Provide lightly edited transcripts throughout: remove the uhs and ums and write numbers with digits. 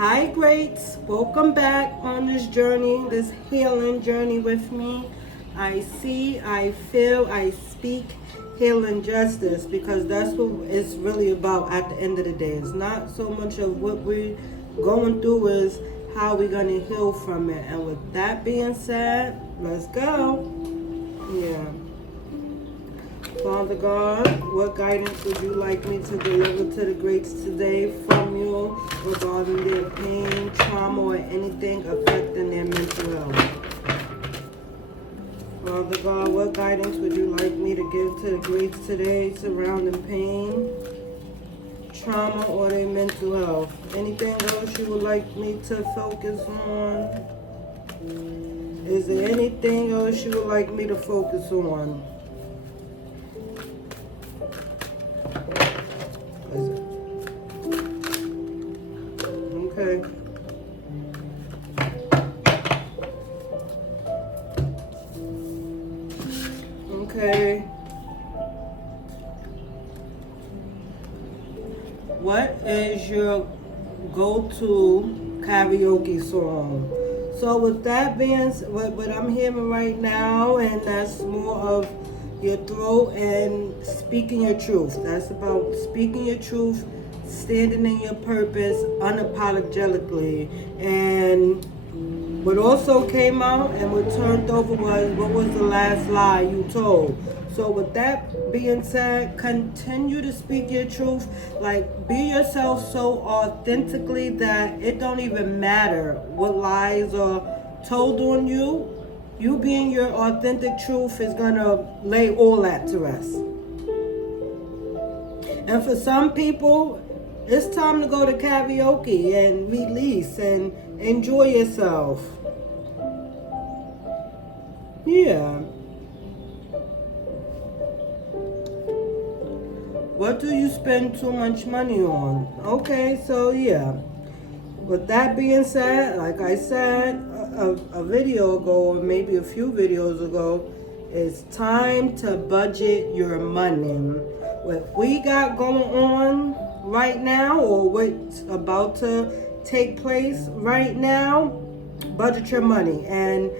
Hi, greats. Welcome back on this journey, this healing journey with me. I see, I feel, I speak healing justice because that's what it's really about at the end of the day. It's not so much of what we're going through, is how we're going to heal from it. And with that being said, let's go. Yeah. Father God, what guidance would you like me to deliver to the greats today from you regarding their pain, trauma, or anything affecting their mental health? Father God, what guidance would you like me to give to the greats today surrounding pain, trauma, or their mental health? Anything else you would like me to focus on? Is there anything else you would like me to focus on? Okay. Okay. What is your go-to karaoke song? So with that being, what I'm hearing right now, and that's more of your throat and speaking your truth. That's about speaking your truth, standing in your purpose unapologetically. And what also came out and what turned over was, what was the last lie you told? So with that being said, continue to speak your truth. Like, be yourself so authentically that it don't even matter what lies are told on you. You being your authentic truth is gonna lay all that to rest. And for some people, it's time to go to karaoke and release and enjoy yourself. Yeah. What do you spend too much money on? Okay, so yeah. With that being said, like I said a video ago, or maybe a few videos ago, it's time to budget your money. What we got going on right now, or what's about to take place right now, budget your money. And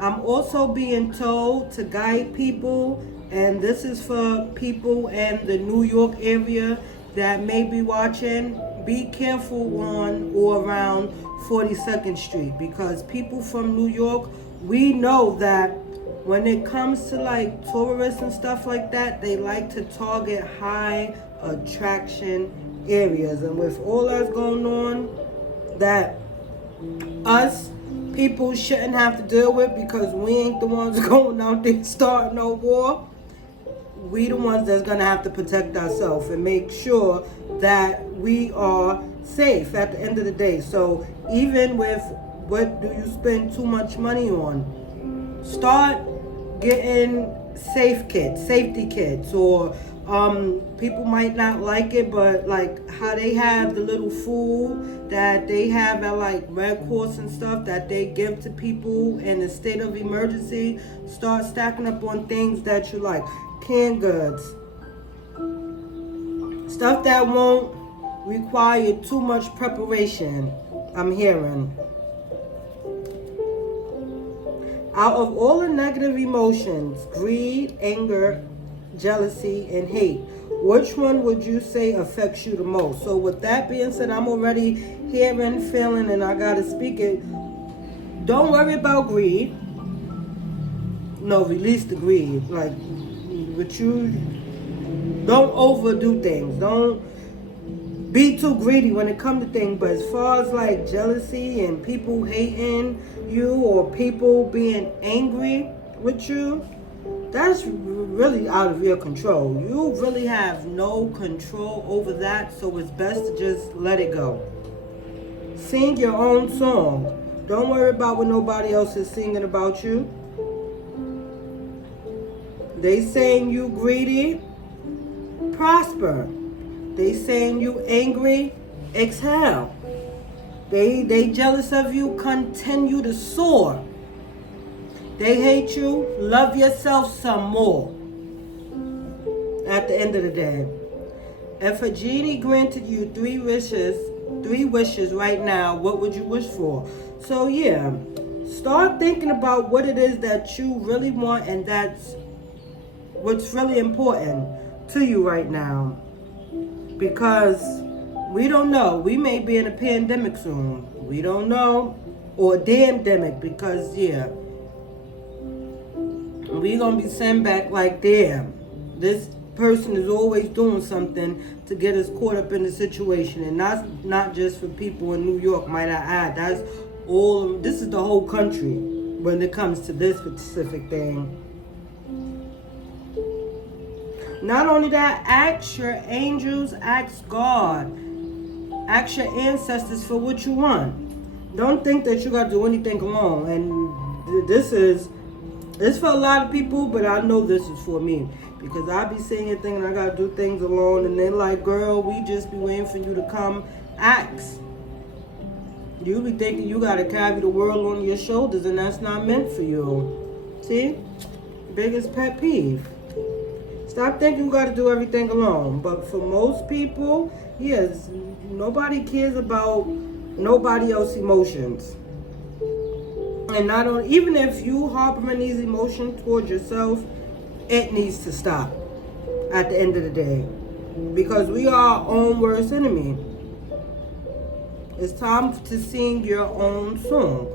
I'm also being told to guide people, and this is for people in the New York area that may be watching. Be careful on or around 42nd Street, because people from New York, we know that when it comes to like tourists and stuff like that, they like to target high attraction areas. And with all that's going on, that us people shouldn't have to deal with, because we ain't the ones going out there starting no war. We the ones that's gonna have to protect ourselves and make sure that we are safe at the end of the day. So even with what do you spend too much money on, start getting safety kits, or people might not like it, but like how they have the little food that they have at like Red Cross and stuff that they give to people in a state of emergency. Start stacking up on things that you like. Canned goods, stuff that won't require too much preparation. I'm hearing, out of all the negative emotions, greed, anger, jealousy, and hate, which one would you say affects you the most? So with that being said, I'm already hearing, feeling, and I gotta speak it. Don't worry about greed. No, release the greed. Like, but you don't overdo things. Don't be too greedy when it comes to things. But as far as like jealousy and people hating you, or people being angry with you, that's really out of your control. You really have no control over that, so it's best to just let it go. Sing your own song. Don't worry about what nobody else is singing about you. They saying you greedy, prosper. They saying you angry, exhale. They jealous of you, continue to soar. They hate you, love yourself some more. At the end of the day, if a genie granted you 3 wishes 3 wishes right now. What would you wish for? So yeah, start thinking about what it is that you really want, and that's what's really important to you right now. Because we don't know. We may be in a pandemic soon. We don't know. Or a damn-demic, because yeah, we gonna be sent back like, damn, this person is always doing something to get us caught up in the situation. And that's not just for people in New York, might I add. That's all, this is the whole country when it comes to this specific thing. Not only that, ask your angels, ask God, ask your ancestors for what you want. Don't think that you got to do anything alone. And this is, it's for a lot of people, but I know this is for me. Because I be saying and thinking I got to do things alone. And they're like, girl, we just be waiting for you to come ask. You be thinking you got to carry the world on your shoulders, and that's not meant for you. See? Biggest pet peeve. Stop thinking you got to do everything alone. But for most people, yes, nobody cares about nobody else's emotions. And not only, even if you harboring these emotions towards yourself, it needs to stop at the end of the day. Because we are our own worst enemy. It's time to sing your own song.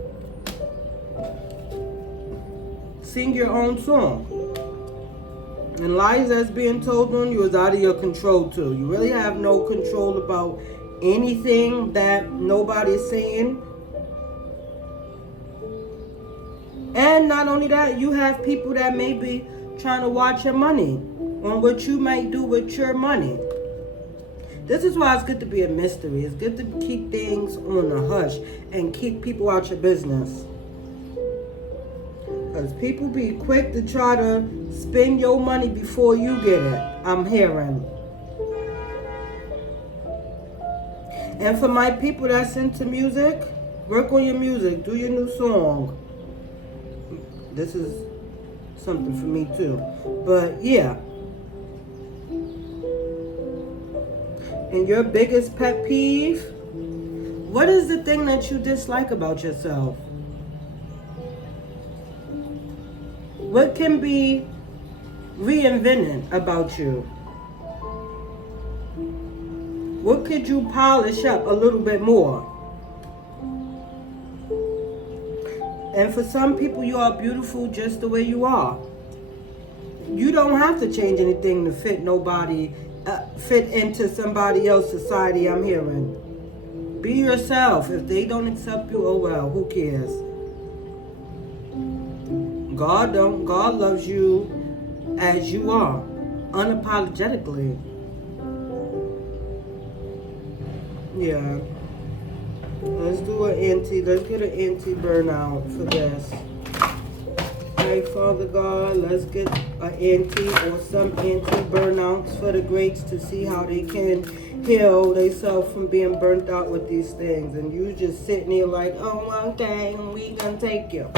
Sing your own song. And lies that's being told on you is out of your control too. You really have no control about anything that nobody's saying. And not only that, you have people that may be trying to watch your money on what you might do with your money. This is why it's good to be a mystery. It's good to keep things on the hush and keep people out your business. Because people be quick to try to spend your money before you get it, I'm hearing. And for my people that's into music, work on your music. Do your new song. This is something for me too. But yeah. And your biggest pet peeve? What is the thing that you dislike about yourself? What can be reinvented about you? What could you polish up a little bit more? And for some people, you are beautiful just the way you are. You don't have to change anything to fit nobody, fit into somebody else's society, I'm hearing. Be yourself. If they don't accept you, oh well, who cares? God loves you as you are, unapologetically. Yeah. Let's do let's get an anti-burnout for this. Hey, Father God, let's get an anti or some anti-burnouts for the greats to see how they can heal themselves from being burnt out with these things. And you just sitting here like, oh, okay, we gonna take you.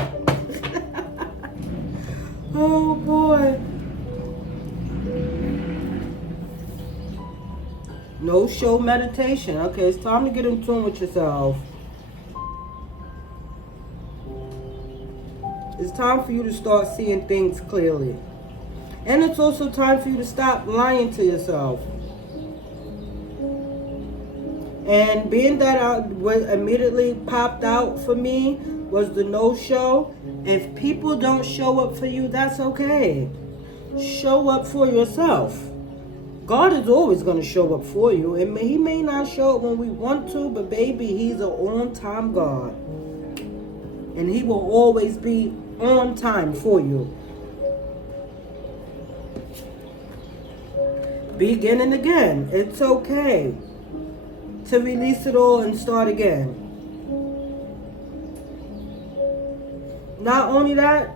Oh boy. No show meditation. Okay, it's time to get in tune with yourself. It's time for you to start seeing things clearly. And it's also time for you to stop lying to yourself. And being that what immediately popped out for me was the no-show. If people don't show up for you, that's okay. Show up for yourself. God is always going to show up for you. And he may not show up when we want to, but baby, he's an on-time God. And he will always be on time for you. Begin again. It's okay to release it all and start again. Not only that,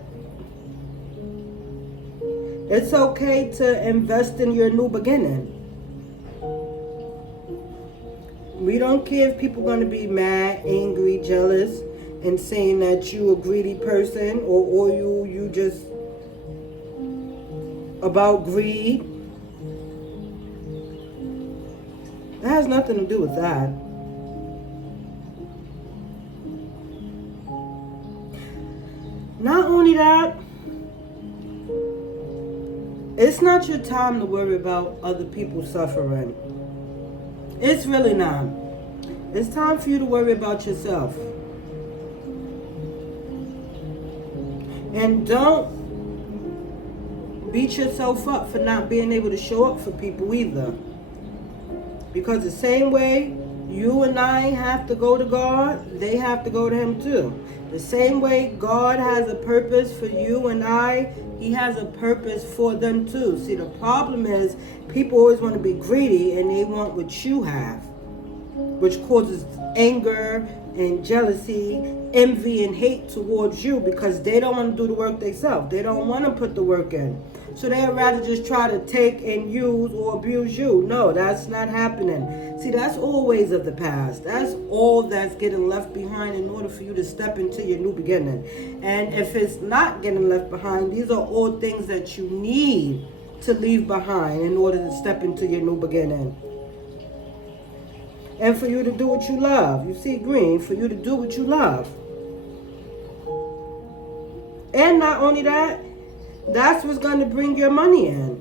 it's okay to invest in your new beginning. We don't care if people are going to be mad, angry, jealous, and saying that you a greedy person or you just about greed. That has nothing to do with that. Not only that, it's not your time to worry about other people suffering. It's really not. It's time for you to worry about yourself. And don't beat yourself up for not being able to show up for people either. Because the same way you and I have to go to God, they have to go to Him too. The same way God has a purpose for you and I, He has a purpose for them too. See, the problem is people always want to be greedy and they want what you have, which causes anger and jealousy, envy and hate towards you because they don't want to do the work themselves. They don't want to put the work in. So they'd rather just try to take and use or abuse you. No, that's not happening. See, that's all ways of the past. That's all that's getting left behind in order for you to step into your new beginning. And if it's not getting left behind, these are all things that you need to leave behind in order to step into your new beginning. And for you to do what you love. You see green, for you to do what you love. And not only that, that's what's going to bring your money in.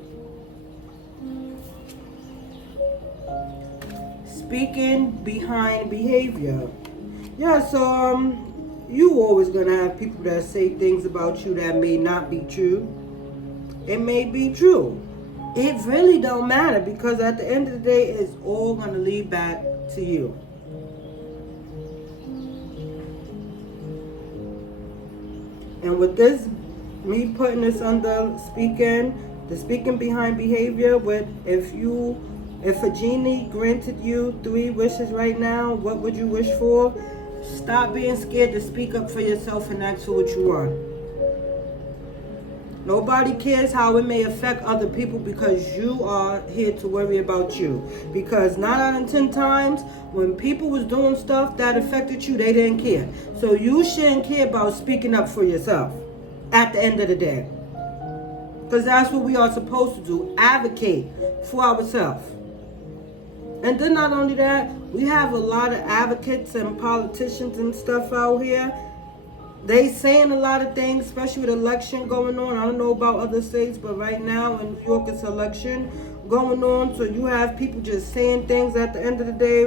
Speaking behind behavior. Yeah, so you always going to have people that say things about you that may not be true. It may be true. It really don't matter because at the end of the day, it's all going to lead back to you. And with this, me putting this under the speaking behind behavior, with if a genie granted you 3 wishes right now, what would you wish for? Stop being scared to speak up for yourself and ask for what you want. Nobody cares how it may affect other people because you are here to worry about you. Because 9 out of 10 times, when people was doing stuff that affected you, they didn't care. So you shouldn't care about speaking up for yourself at the end of the day. Because that's what we are supposed to do. Advocate for ourselves. And then not only that, we have a lot of advocates and politicians and stuff out here. They saying a lot of things, especially with election going on. I don't know about other states, but right now in New York it's election going on. So you have people just saying things at the end of the day.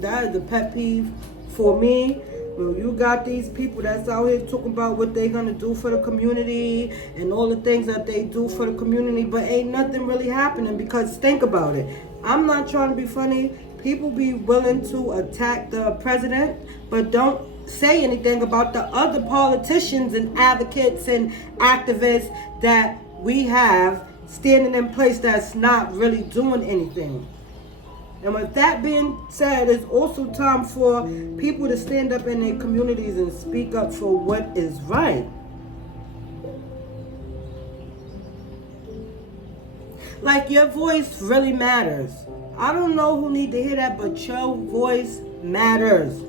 That is the pet peeve for me. Well, you got these people that's out here talking about what they're going to do for the community and all the things that they do for the community, but ain't nothing really happening because think about it. I'm not trying to be funny. People be willing to attack the president, but don't say anything about the other politicians and advocates and activists that we have standing in place that's not really doing anything. And with that being said, it's also time for people to stand up in their communities and speak up for what is right. Like, your voice really matters. I don't know who need to hear that, but your voice matters.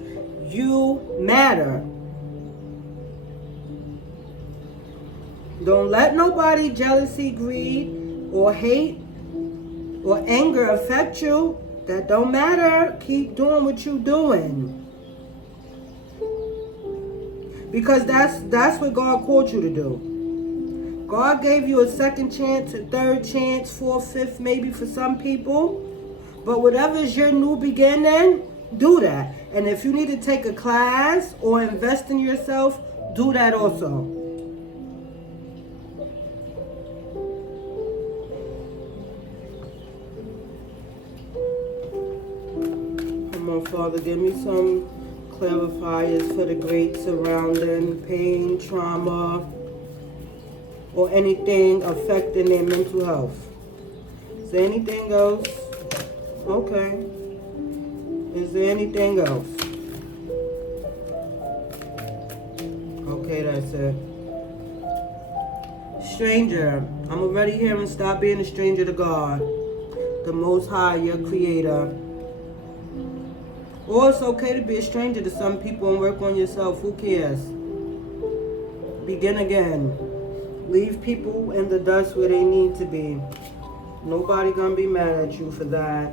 You matter. Don't let nobody jealousy, greed, or hate, or anger affect you. That don't matter. Keep doing what you're doing. Because that's what God called you to do. God gave you a second chance, a third chance, fourth, fifth, maybe for some people. But whatever is your new beginning, do that. And if you need to take a class or invest in yourself, do that also. Come on, Father, give me some clarifiers for the great surrounding pain, trauma, or anything affecting their mental health. Is there anything else? Okay. Is there anything else? Okay, that's it. Stranger. I'm already hearing stop being a stranger to God, the Most High, your Creator. Or it's okay to be a stranger to some people and work on yourself. Who cares? Begin again. Leave people in the dust where they need to be. Nobody gonna be mad at you for that.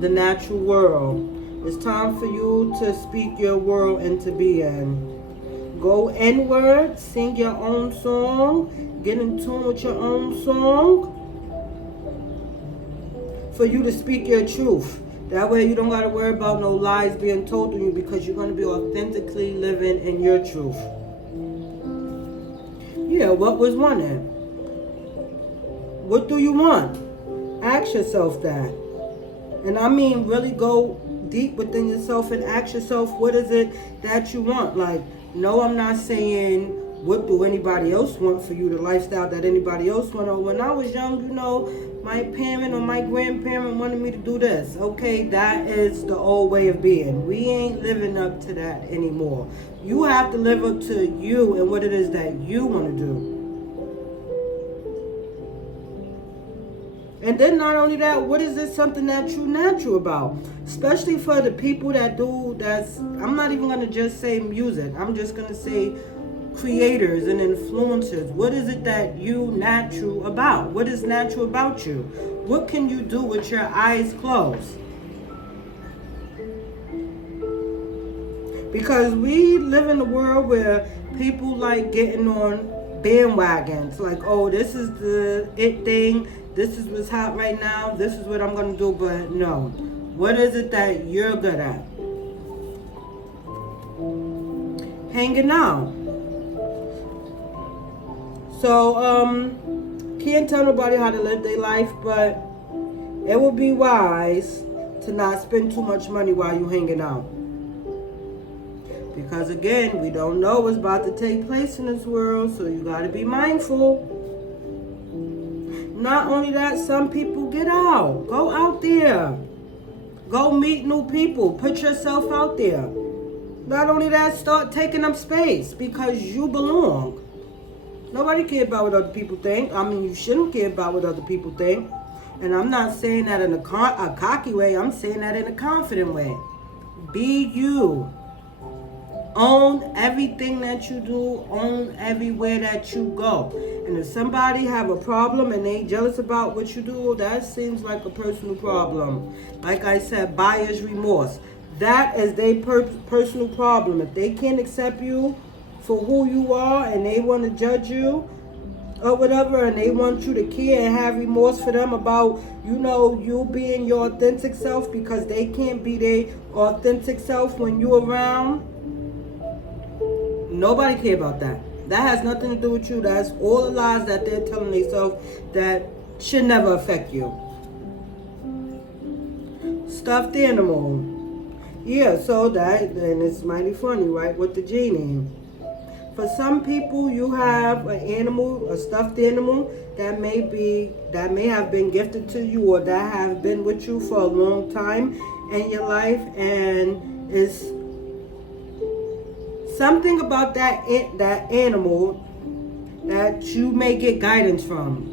The natural world. It's time for you to speak your world into being. Go inward, sing your own song, get in tune with your own song for you to speak your truth. That way you don't got to worry about no lies being told to you, because you're going to be authentically living in your truth. Yeah, what was wanted? What do you want? Ask yourself that. And I mean, really go deep within yourself and ask yourself, what is it that you want? Like, no, I'm not saying what do anybody else want for you, the lifestyle that anybody else want. Or when I was young, my parent or my grandparent wanted me to do this. Okay, that is the old way of being. We ain't living up to that anymore. You have to live up to you and what it is that you want to do. And then not only that, what is it something that you're natural about? Especially for the people that I'm not even going to just say music. I'm just going to say creators and influencers. What is it that you natural about? What is natural about you? What can you do with your eyes closed? Because we live in a world where people like getting on bandwagons. Like, oh, this is the it thing. This is what's hot right now. This is what I'm going to do. But no. What is it that you're good at? Hanging out. So, can't tell nobody how to live their life, but it would be wise to not spend too much money while you're hanging out. Because again, we don't know what's about to take place in this world, so you got to be mindful. Not only that, some people get out. Go out there. Go meet new people. Put yourself out there. Not only that, start taking up space because you belong. Nobody cares about what other people think. I mean, you shouldn't care about what other people think. And I'm not saying that in a cocky way. I'm saying that in a confident way. Be you. Own everything that you do. Own everywhere that you go. And if somebody have a problem and they jealous about what you do, that seems like a personal problem. Like I said, buyer's remorse. That is their personal problem. If they can't accept you for who you are and they want to judge you or whatever, and they want you to care and have remorse for them about, you being your authentic self, because they can't be their authentic self when you're around. Nobody care about that. That has nothing to do with you. That's all the lies that they're telling themselves that should never affect you. Stuffed animal. Yeah, so and it's mighty funny, right, with the genie. For some people, you have an animal, a stuffed animal that may have been gifted to you, or that have been with you for a long time in your life, and it's something about that animal that you may get guidance from.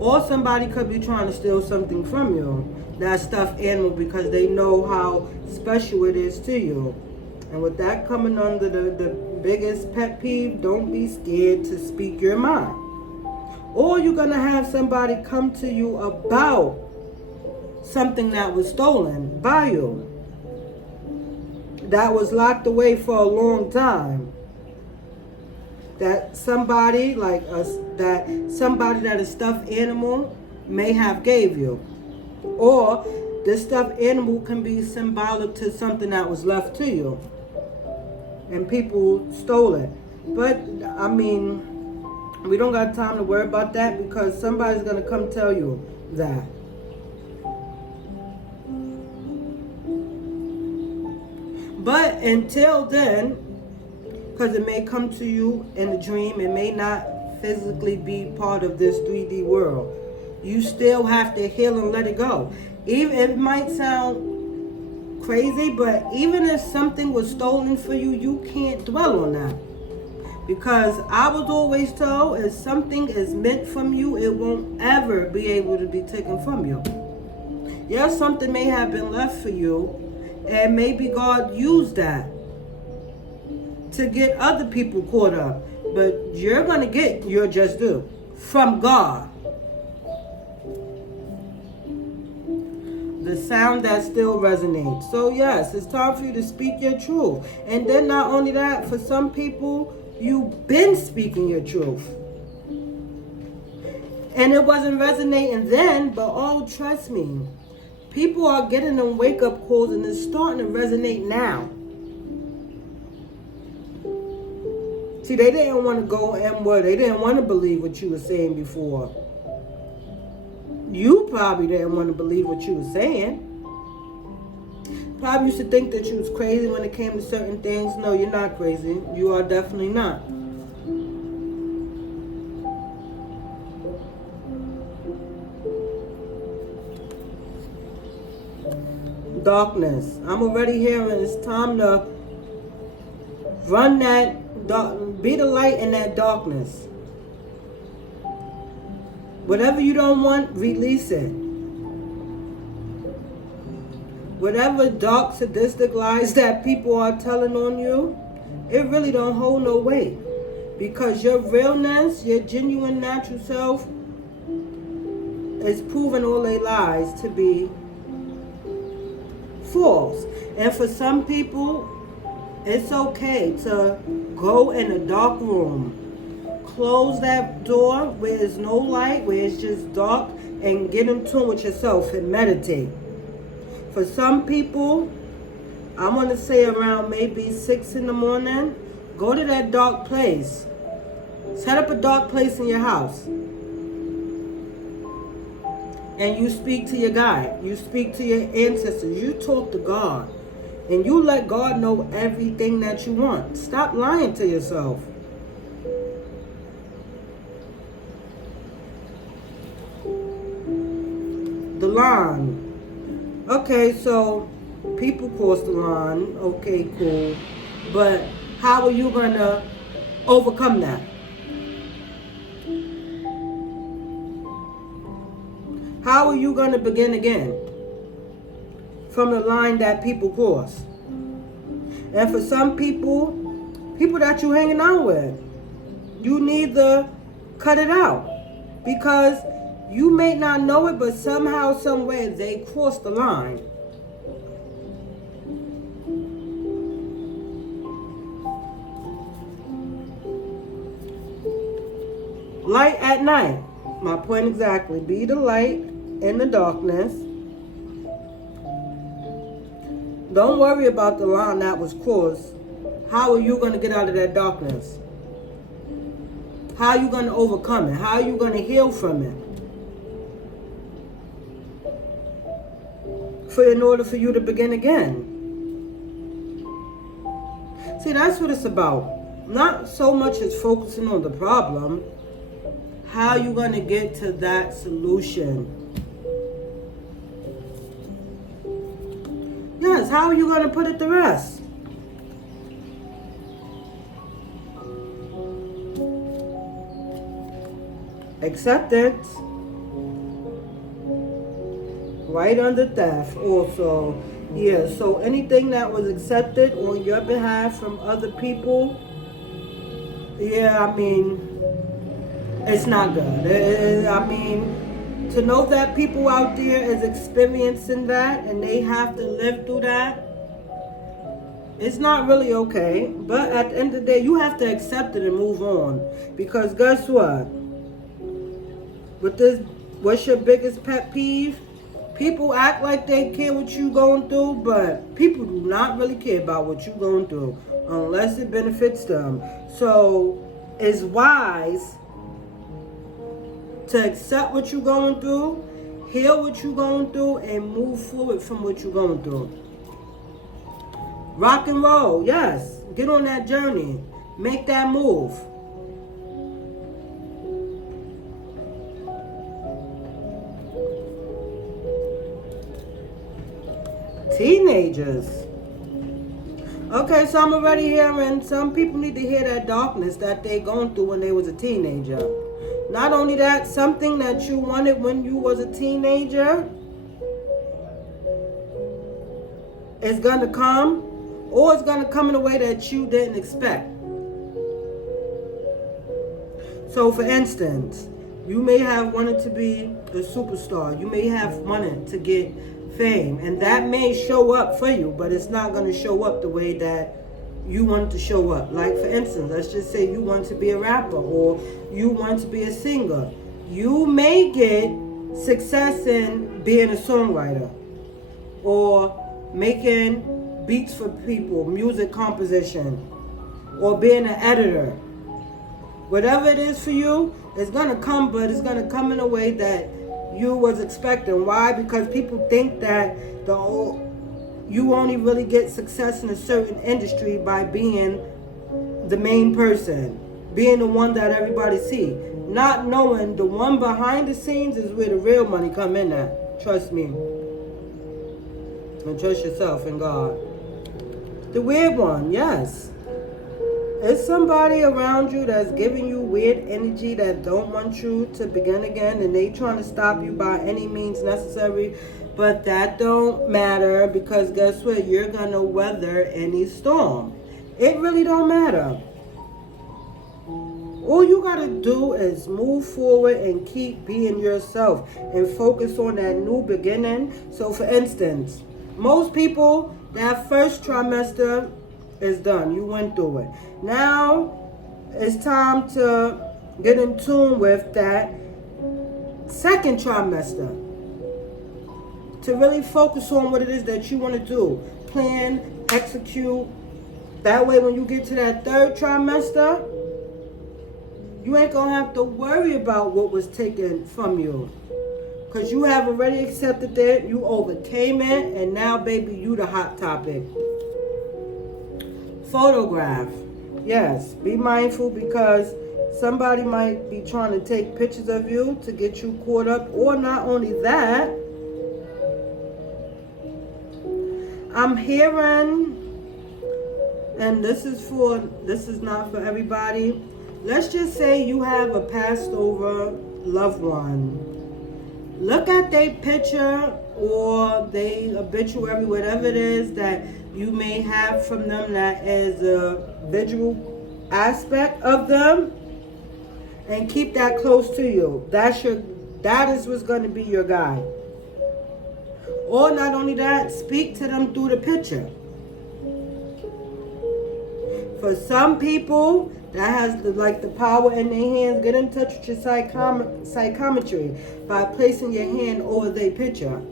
Or somebody could be trying to steal something from you, that stuffed animal, because they know how special it is to you. And with that coming under the biggest pet peeve, don't be scared to speak your mind. Or you're going to have somebody come to you about something that was stolen by you, that was locked away for a long time, that somebody that a stuffed animal may have gave you. Or this stuffed animal can be symbolic to something that was left to you and people stole it. But I mean, we don't got time to worry about that, because somebody's going to come tell you that. But until then, because it may come to you in a dream, it may not physically be part of this 3D world, you still have to heal and let it go. Even it might sound crazy, but even if something was stolen for you, you can't dwell on that. Because I was always told, if something is meant from you, it won't ever be able to be taken from you. Yes, something may have been left for you, and maybe God used that to get other people caught up. But you're going to get your just due from God. the sound that still resonates. So yes, it's time for you to speak your truth. And then not only that, for some people, you've been speaking your truth. And it wasn't resonating then, but oh, trust me, people are getting them wake-up calls and it's starting to resonate now. See, they didn't want to go inward. They didn't want to believe what you were saying before. You probably didn't want to believe what you were saying. Probably used to think that you was crazy when it came to certain things. No, you're not crazy. You are definitely not. Darkness. I'm already hearing it's time to run that dark, be the light in that darkness. Whatever you don't want, release it. Whatever dark, sadistic lies that people are telling on you, it really don't hold no weight. Because your realness, your genuine natural self, is proving all their lies to be false. And for some people, it's okay to go in a dark room, close that door where there's no light, where it's just dark, and get in tune with yourself and meditate. For some people, I want to say around maybe 6 in the morning, go to that dark place. Set up a dark place in your house. And you speak to your guide. You speak to your ancestors. You talk to God. And you let God know everything that you want. Stop lying to yourself. The line. Okay, so people cross the line. Okay, cool. But how are you going to overcome that? How are you going to begin again from the line that people cross? And for some people that you're hanging out with, you need to cut it out. Because you may not know it, but somehow, some way, they cross the line. Light at night. My point exactly. Be the light in the darkness. Don't worry about the line that was crossed. How are you going to get out of that darkness? How are you going to overcome it? How are you going to heal from it? In order for you to begin again. See, that's what it's about. Not so much as focusing on the problem. How are you going to get to that solution? Yes, how are you going to put it to rest? Acceptance. Right under theft also. Yeah, so anything that was accepted on your behalf from other people, yeah, I mean, it's not good. I mean, to know that people out there is experiencing that and they have to live through that, it's not really okay. But at the end of the day, you have to accept it and move on. Because guess what? With this, what's your biggest pet peeve? People act like they care what you're going through, but people do not really care about what you're going through unless it benefits them. So it's wise to accept what you're going through, heal what you're going through, and move forward from what you're going through. Rock and roll, yes. Get on that journey. Make that move. Teenagers. Okay, so I'm already hearing some people need to hear that darkness that they going through when they was a teenager. Not only that, something that you wanted when you was a teenager is going to come, or it's going to come in a way that you didn't expect. So for instance, you may have wanted to be a superstar. You may have wanted to get fame. And that may show up for you, but it's not going to show up the way that you want to show up. Like, for instance, let's just say you want to be a rapper or you want to be a singer. You may get success in being a songwriter or making beats for people, music composition, or being an editor. Whatever it is for you, it's going to come, but it's going to come in a way that you was expecting. Why? Because people think that you only really get success in a certain industry by being the main person, being the one that everybody see, not knowing the one behind the scenes is where the real money come in at. Trust me. And trust yourself and God. The weird one, yes. It's somebody around you that's giving you weird energy that don't want you to begin again, and they trying to stop you by any means necessary. But that don't matter, because guess what? You're going to weather any storm. It really don't matter. All you got to do is move forward and keep being yourself and focus on that new beginning. So for instance, most people, that first trimester is done. You went through it. Now it's time to get in tune with that second trimester, to really focus on what it is that you want to do. Plan, execute. That way when you get to that third trimester, you ain't going to have to worry about what was taken from you. Because you have already accepted it, you overcame it, and now, baby, you the hot topic. Photograph. Yes, be mindful, because somebody might be trying to take pictures of you to get you caught up. Or not only that, I'm hearing, and this is not for everybody. Let's just say you have a passed over loved one. Look at their picture or their obituary, whatever it is that you may have from them that is a visual aspect of them, and keep that close to you. That is what's going to be your guide. Or not only that, speak to them through the picture. For some people that has the power in their hands, get in touch with your psychometry by placing your hand over their picture.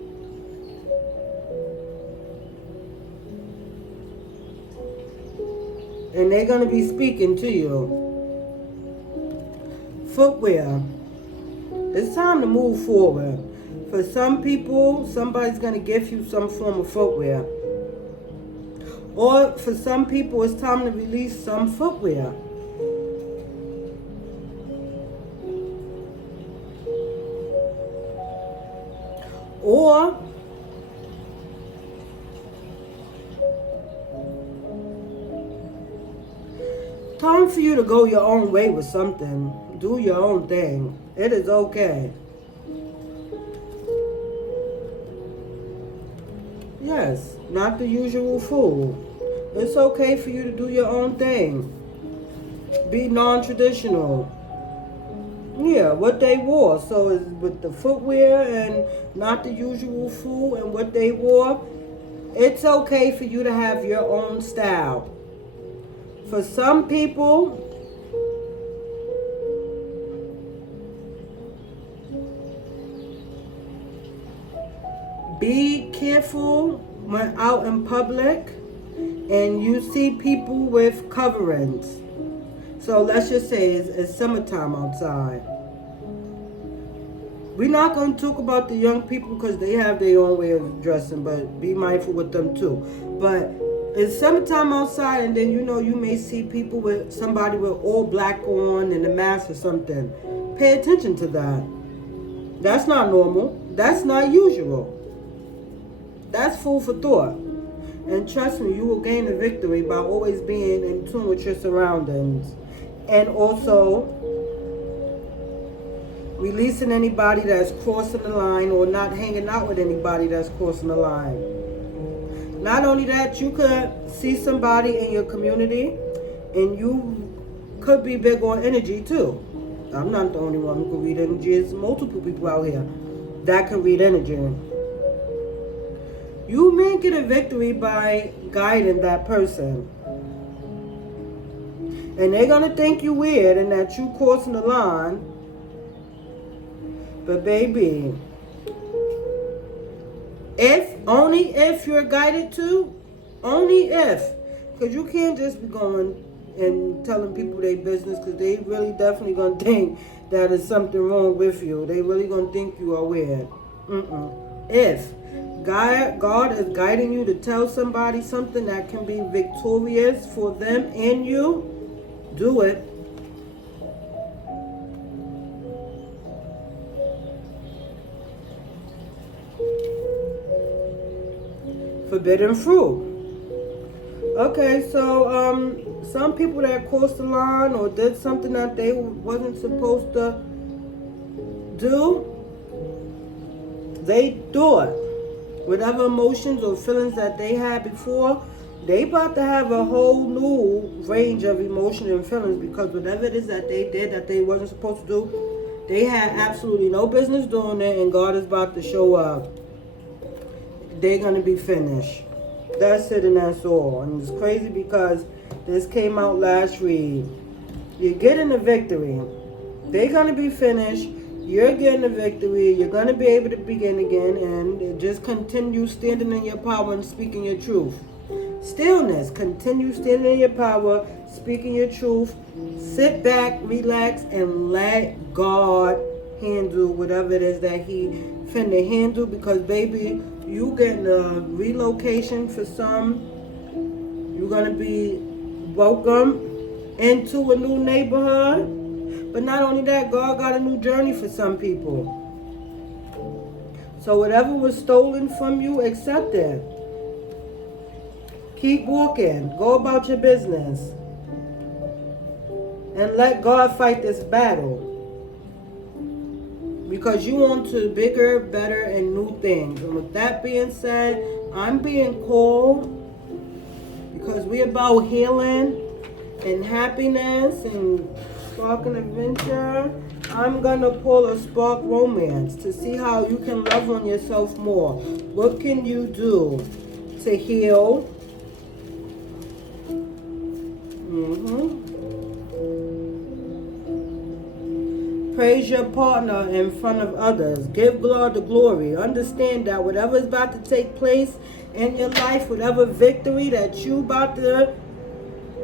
And they're going to be speaking to you. Footwear. It's time to move forward. For some people, somebody's going to gift you some form of footwear. Or for some people, it's time to release some footwear. Or time for you to go your own way with something. Do your own thing. It is okay. Yes, not the usual fool. It's okay for you to do your own thing. Be non-traditional. Yeah, what they wore. So it's with the footwear and not the usual fool and what they wore. It's okay for you to have your own style. For some people, be careful when out in public and you see people with coverings. So let's just say it's summertime outside. We're not going to talk about the young people because they have their own way of dressing, but be mindful with them too. But it's summertime outside, and then you may see people with somebody with all black on and a mask or something. Pay attention to that. That's not normal. That's not usual. That's food for thought. And trust me, you will gain a victory by always being in tune with your surroundings. And also releasing anybody that's crossing the line, or not hanging out with anybody that's crossing the line. Not only that, you could see somebody in your community and you could be big on energy too. I'm not the only one who can read energy. There's multiple people out here that can read energy. You may get a victory by guiding that person. And they're going to think you weird and that you crossing the line. But baby, only if you're guided to, only if. Because you can't just be going and telling people their business, because they really definitely going to think that there's something wrong with you. They really going to think you are weird. If God is guiding you to tell somebody something that can be victorious for them and you, do it. Forbidden fruit. Okay, so some people that crossed the line or did something that they wasn't supposed to do, they do it. Whatever emotions or feelings that they had before, they about to have a whole new range of emotion and feelings, because whatever it is that they did that they wasn't supposed to do, they had absolutely no business doing it, and God is about to show up. They're going to be finished. That's it and that's all. And it's crazy because this came out last week. You're getting a victory. They're going to be finished. You're getting a victory. You're going to be able to begin again, and just continue standing in your power and speaking your truth. Stillness. Continue standing in your power, speaking your truth. Sit back, relax, and let God handle whatever it is that He finna handle, because baby, you getting a relocation for some. You're gonna be welcome into a new neighborhood. But not only that, God got a new journey for some people. So whatever was stolen from you, accept it. Keep walking. Go about your business. And let God fight this battle. Because you want to bigger, better, and new things. And with that being said, I'm being called because we're about healing and happiness and sparking adventure. I'm going to pull a spark romance to see how you can love on yourself more. What can you do to heal? Praise your partner in front of others. Give God the glory. Understand that whatever is about to take place in your life, whatever victory that you about to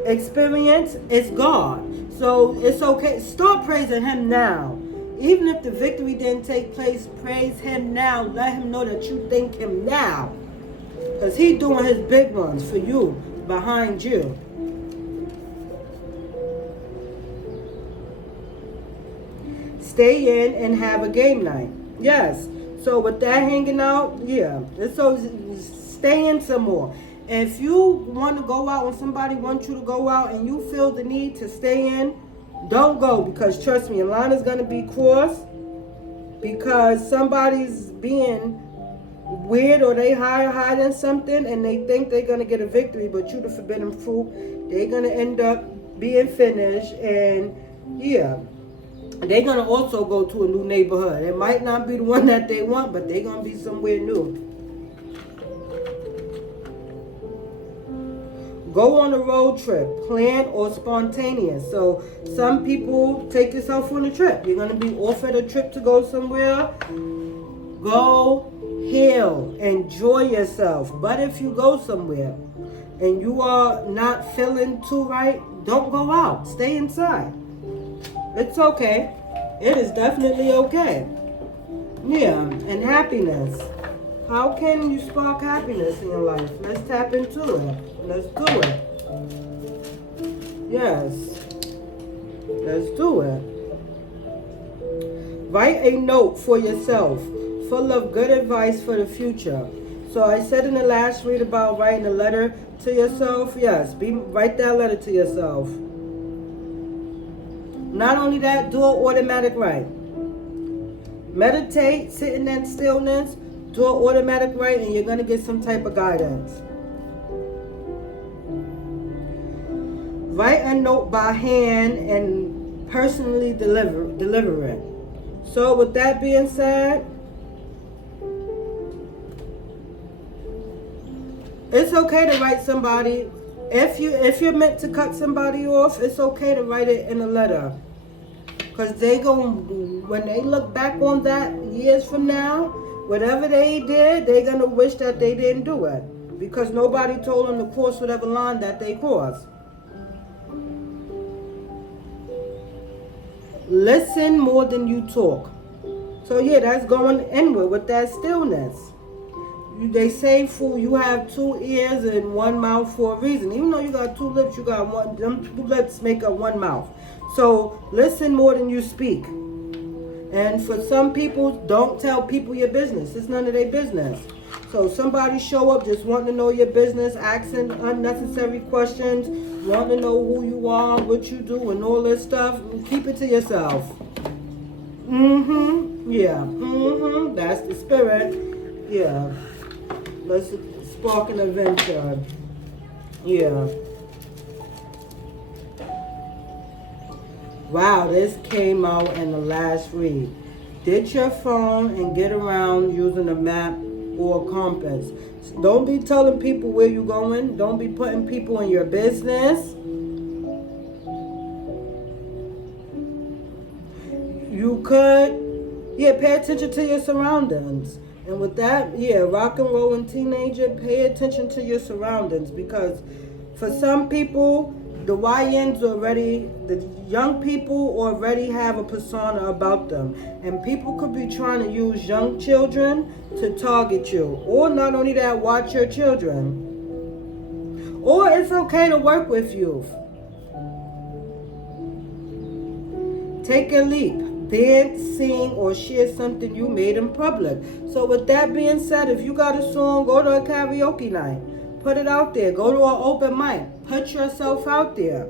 experience, it's God. So it's okay. Start praising Him now. Even if the victory didn't take place, praise Him now. Let Him know that you thank Him now. Because He's doing His big ones for you, behind you. Stay in and have a game night. Yes. So with that hanging out, yeah. So stay in some more. If you want to go out and somebody wants you to go out and you feel the need to stay in, don't go, because trust me, a line is going to be crossed because somebody's being weird or they hiding something and they think they're going to get a victory, but you the forbidden fruit, they're going to end up being finished, and yeah. They're going to also go to a new neighborhood. It might not be the one that they want, but they're going to be somewhere new. Go on a road trip, planned or spontaneous. So some people take yourself on a trip. You're going to be offered a trip to go somewhere. Go heal, enjoy yourself. But if you go somewhere and you are not feeling too right, don't go out. Stay inside. It's okay. It is definitely okay. Yeah, and happiness. How can you spark happiness in your life? Let's tap into it. Let's do it. Yes. Let's do it. Write a note for yourself full of good advice for the future. So I said in the last read about writing a letter to yourself. Yes, write that letter to yourself. Not only that, do an automatic write. Meditate, sit in that stillness, do an automatic write, and you're going to get some type of guidance. Write a note by hand and personally deliver it. So with that being said, It's okay to write somebody. If you're meant to cut somebody off, it's okay to write it in a letter. Because they when they look back on that years from now, whatever they did, they're going to wish that they didn't do it. Because nobody told them to cross whatever line that they crossed. Listen more than you talk. So yeah, that's going inward with that stillness. They say, fool, you have 2 ears and 1 mouth for a reason. Even though you got 2 lips, you got one. Them 2 lips make up 1 mouth. So listen more than you speak. And for some people, don't tell people your business. It's none of their business. So somebody show up just wanting to know your business, asking unnecessary questions, wanting to know who you are, what you do, and all this stuff. Keep it to yourself. Yeah. That's the spirit. Yeah. Let's spark an adventure. Yeah. Wow, this came out in the last read. Ditch your phone and get around using a map or a compass. Don't be telling people where you're going. Don't be putting people in your business. You could, pay attention to your surroundings. And with that, rock and roll and teenager, pay attention to your surroundings. Because for some people, the YNs already, the young people already have a persona about them. And people could be trying to use young children to target you. Or not only that, watch your children. Or it's okay to work with youth. Take a leap. Dance, sing, or share something you made in public. So with that being said, if you got a song, go to a karaoke night. Put it out there. Go to an open mic. Put yourself out there.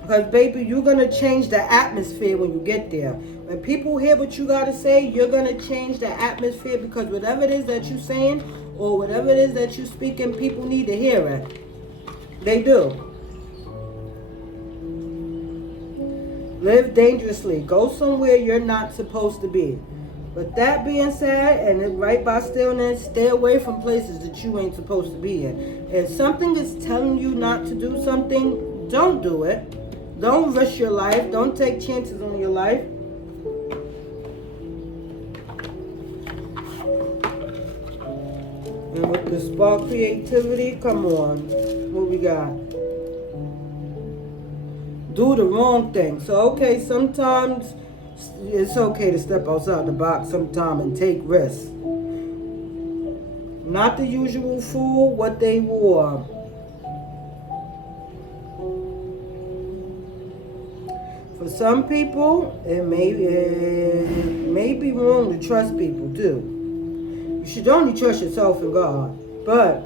Because, baby, you're going to change the atmosphere when you get there. When people hear what you got to say, you're going to change the atmosphere, because whatever it is that you're saying or whatever it is that you're speaking, people need to hear it. They do. Live dangerously. Go somewhere you're not supposed to be. With that being said, and right by stillness, stay away from places that you ain't supposed to be in. If something is telling you not to do something, don't do it. Don't risk your life. Don't take chances on your life. And with the spark creativity, come on. What we got? Do the wrong thing. So, okay, sometimes it's okay to step outside the box sometime and take risks. Not the usual fool, what they wore. For some people, it may be wrong to trust people too. You should only trust yourself and God. But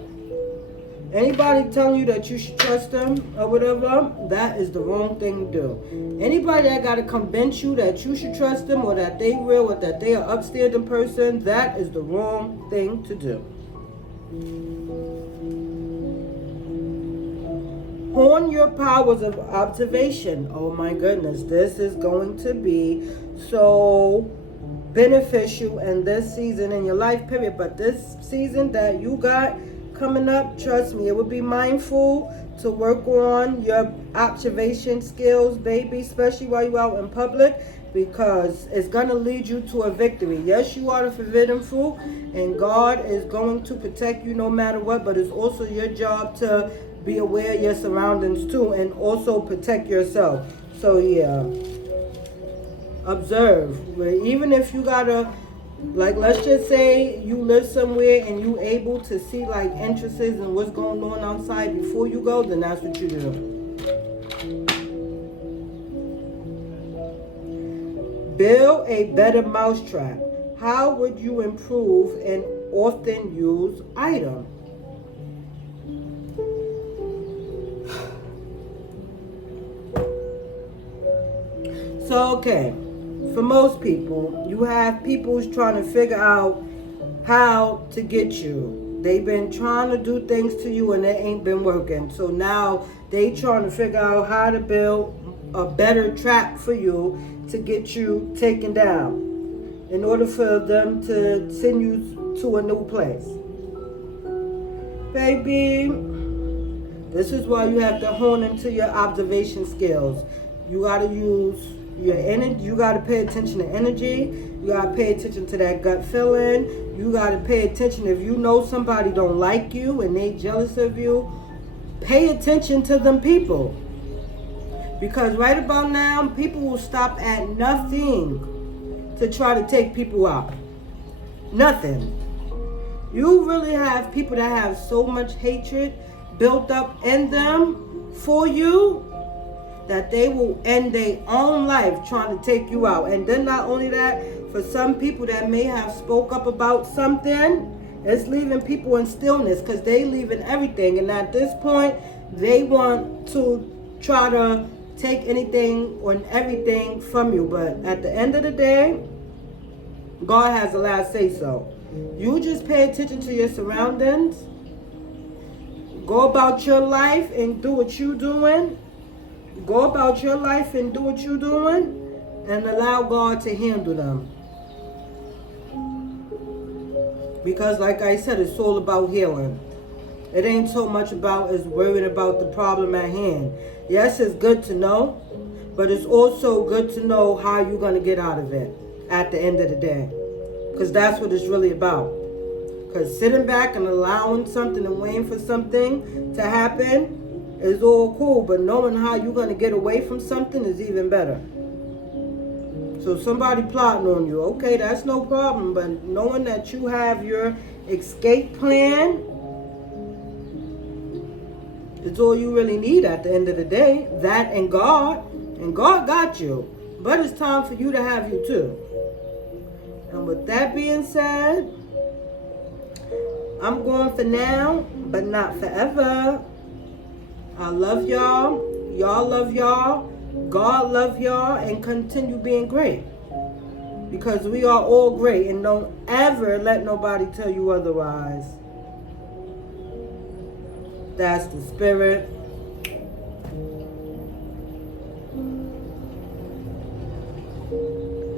anybody telling you that you should trust them or whatever, that is the wrong thing to do. Anybody that got to convince you that you should trust them or that they real or that they are upstanding person, that is the wrong thing to do. Hone your powers of observation. Oh my goodness, this is going to be so beneficial in this season in your life, period. But this season that you got coming up, trust me, it would be mindful to work on your observation skills, baby, especially while you're out in public, because it's going to lead you to a victory. Yes, you are the forbidden fruit, and God is going to protect you no matter what, but it's also your job to be aware of your surroundings too, and also protect yourself. So yeah, observe. Even if you gotta, like, let's just say you live somewhere and you able to see like entrances and what's going on outside before you go, then that's what you do. Build a better mousetrap. How would you improve an often used item? So, okay, for most people, you have people who's trying to figure out how to get you. They've been trying to do things to you and it ain't been working. So now they trying to figure out how to build a better trap for you to get you taken down. in order for them to send you to a new place. Baby, this is why you have to hone into your observation skills. You got to use your energy. You got to pay attention to energy. You got to pay attention to that gut feeling. You got to pay attention if you know somebody don't like you and they jealous of you. Pay attention to them people. Because right about now, people will stop at nothing to try to take people out. Nothing. You really have people that have so much hatred built up in them for you that they will end their own life trying to take you out. And then not only that, for some people that may have spoke up about something, it's leaving people in stillness because they leaving everything. And at this point, they want to try to take anything or everything from you. But at the end of the day, God has the last say so. You just pay attention to your surroundings. Go about your life and do what you're doing. Go about your life and do what you're doing. And allow God to handle them. Because like I said, it's all about healing. It ain't so much about us worrying about the problem at hand. Yes, it's good to know. But it's also good to know how you're going to get out of it at the end of the day. Because that's what it's really about. Because sitting back and allowing something and waiting for something to happen is all cool. But knowing how you're going to get away from something is even better. So somebody plotting on you, okay, that's no problem. But knowing that you have your escape plan is all you really need at the end of the day. That and God. And God got you. But it's time for you to have you too. And with that being said, I'm going for now, but not forever. I love y'all. Y'all love y'all. God love y'all. And continue being great. Because we are all great. And don't ever let nobody tell you otherwise. That's the spirit.